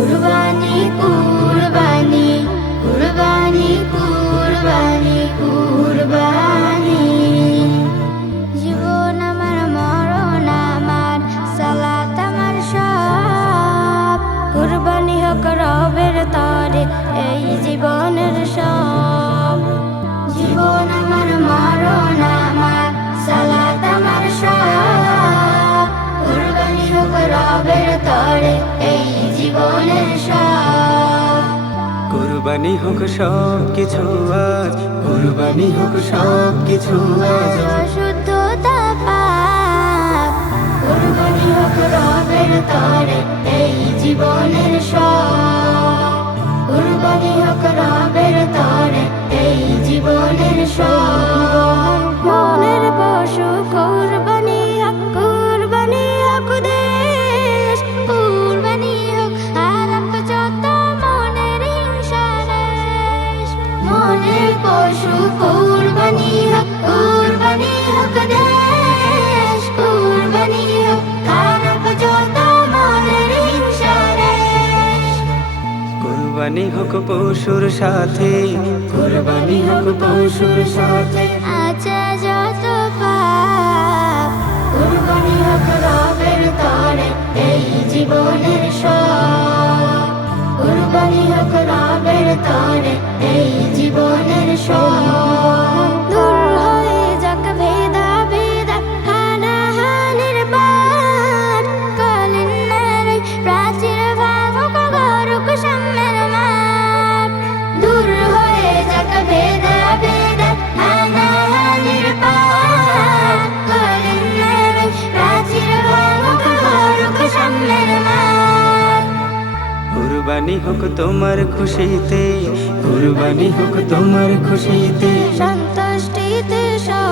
kurbani pur কুরবানি হোক সব কিছু আজ, কুরবানি হোক সব কিছু আজ। শুদ্ধতা পাপ, কুরবানি হোক রবের তরে, এই জীবনের সব। কুরবানি হোক রবের কুরবানি হোক কুরবানি হোক দেশ কুরবানি হোক আরব যত মনের হিংসা রেশ হোক পশুর সাথে কুরবানি হোক পশুর সাথে। আছে যত পাপ কুরবানি হোক রবের তরে এই জীবনের সব। কুরবানি হোক রবের তরে কুরবানি হোক তোমার খুশিতে কুরবানি হোক তোমার খুশিতে। সন্তুষ্টিতে সব